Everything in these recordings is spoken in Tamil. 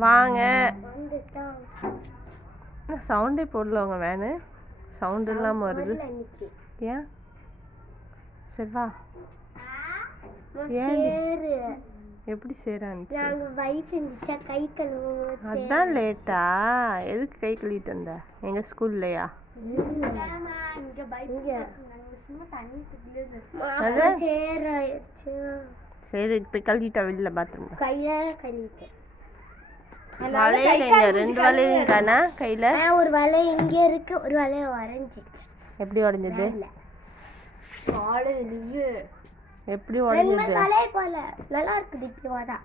வாங்க. சவுண்டே போடல உங்கள் வேனு. சவுண்ட் இல்லாமல் வருது. ஏன்? சரி வா. ஏன் எப்படி சேரானுச்சு? அதான் லேட்டா? எதுக்கு கை கழுவிட்டு வந்த? எங்கள் ஸ்கூல்லையா? சரி இப்போ கழுவிட்டா வெளில பாத்ரூம். ரெண்டு வலையும் காணா கையில. ஒரு வலை இங்க இருக்கு, ஒரு வலைய வரைஞ்சிச்சு. எப்படி உடைஞ்சது? எப்படி உடைஞ்சது? நல்லா இருக்குது இப்படி வாடா.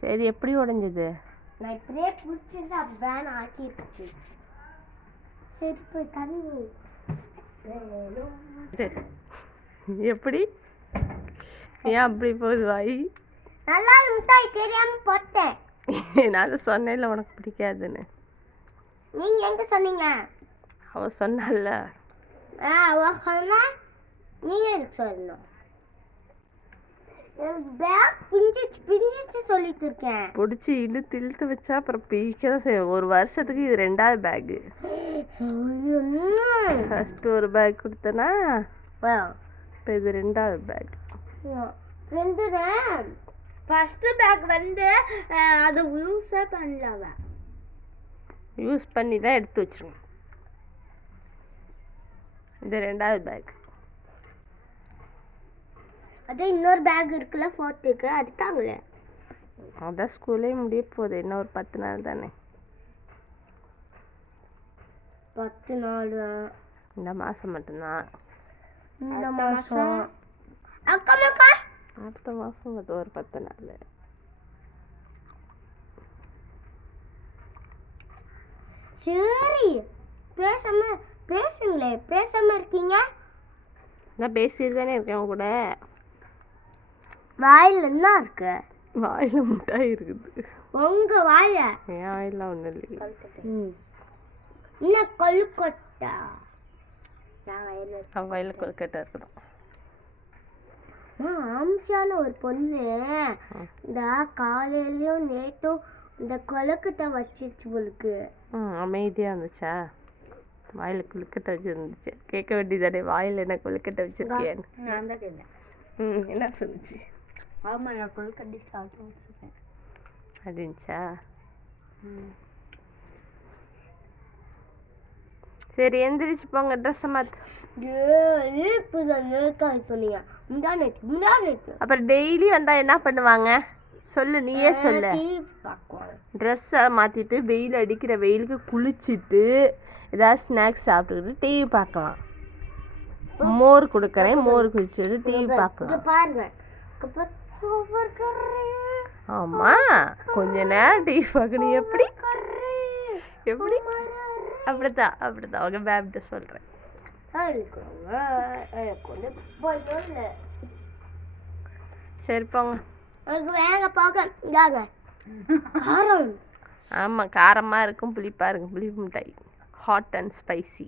சரி எப்படி உடைஞ்சது? நான் இப்படியே பிடிச்சிருந்தா வேன் ஆட்டிருச்சு. சரி போய் தண்ணி எப்படி? ஏன் அப்படி போகுது வாய்? நல்லா மிட்டாய் தெரியாம போட்டேன். நான் சொன்னேன்ல உனக்கு பிடிக்காதுன்னு. நீங்க எங்க சொன்னீங்க? அவ சொன்னால. அவ சொன்னா நீங்க எனக்கு சொல்லணும். பேக் பிஞ்சிச்சு சொல்லிட்டு இருக்கேன். பிடிச்சி இழுத்து வச்சா அப்புறம் பிடிக்கதான் செய்யும். ஒரு வருஷத்துக்கு இது 2வது பேக்கு. ஃபர்ஸ்ட் ஒரு பேக் கொடுத்தனா, இப்போ இது 2வது பேக். 2 தான். ஃபர்ஸ்ட் பேக் வந்து அது யூஸே பண்ணல. யூஸ் பண்ணி தான் எடுத்து வச்சிருக்கோம். இது 2வது பேக். அதே இன்னொரு பேக் இருக்குல்ல ஃபோர்த்துக்கு, அது தாங்களே. அதான் ஸ்கூலே முடிய போகுது. இன்னும் ஒரு 10 நாள் தானே. 10 நாள் இந்த மாதம் மட்டும்தான். இந்த மாதம் அக்கா அடுத்த மாதம் அது ஒரு 10 நாள். சரி பேசுங்களே. பேசாம இருக்கீங்க? நான் பேசிட்டு தானே இருக்கேன் கூட. வாயில் என்ன இருக்கு? வாயில் மிட்டாய் இருக்குது. உங்க வாயில? என் வாயில ஒன்றும் இல்லை. இன்னும் கொழுக்கட்டா? வாயில் கொழுக்கட்டை இருக்கணும். ஆம்சான ஒரு பொண்ணு இந்த காலையிலயும் நேற்றும் இந்த கொழுக்கட்டை வச்சிருச்சு உங்களுக்கு. அமைதியாக இருந்துச்சா? வாயில் கொழுக்கட்டை வச்சுருந்துச்சு. கேட்க வேண்டியதானே, வாயில் என்ன கொழுக்கட்டை வச்சிருக்கேன்னு. நான் தான் கேட்டேன். என்ன சொல்லுச்சு? ஆமாம், நான் கொழுக்கட்டை சாப்பிட்டு வச்சுருக்கேன் அப்படின்ச்சா? சரி எந்திரிச்சு போங்க, ட்ரெஸ்ஸை மாற்று. சொன்னீங்க அப்புறம் டெய்லி வந்தால் என்ன பண்ணுவாங்க சொல்லு, நீயே சொல்லு. ட்ரெஸ்ஸை மாற்றிட்டு வெயில் அடிக்கிற வெயிலுக்கு குளிச்சுட்டு ஏதாவது ஸ்நாக்ஸ் சாப்பிட்டுக்கிட்டு டிவி பார்க்கலாம். மோர் கொடுக்குறேன், மோர் குடிச்சிட்டு டிவி பார்க்கலாம். பாருங்க. ஆமாம், கொஞ்ச நேரம் டிவி பார்க்கணும். எப்படி எப்படி? அப்படித்தான் அவங்க மேம்கிட்ட சொல்கிறேன். சரி போங்க. ஆமாம், காரமாக இருக்கும், புளிப்பாக இருக்கும். புளிப்பு மிட்டாய். Hot and spicy.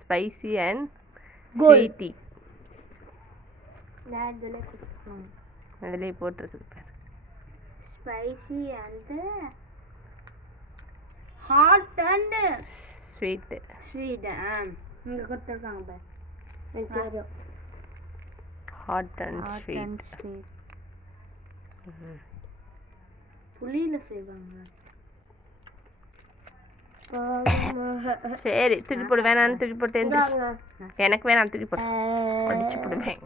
Spicy and sweety. அதிலே போட்டிருக்குது பாரு. Spicy and hot and sweet. இங்கே கொடுத்துருக்காங்க பாரு. Hot and sweet. புளியில செய்வாங்க. சரி தூக்கி போடு. வேணான்னு தூக்கி போட்டு எனக்கு வேணாம், தூக்கி போட்டு அடிச்சு போடுவேன்.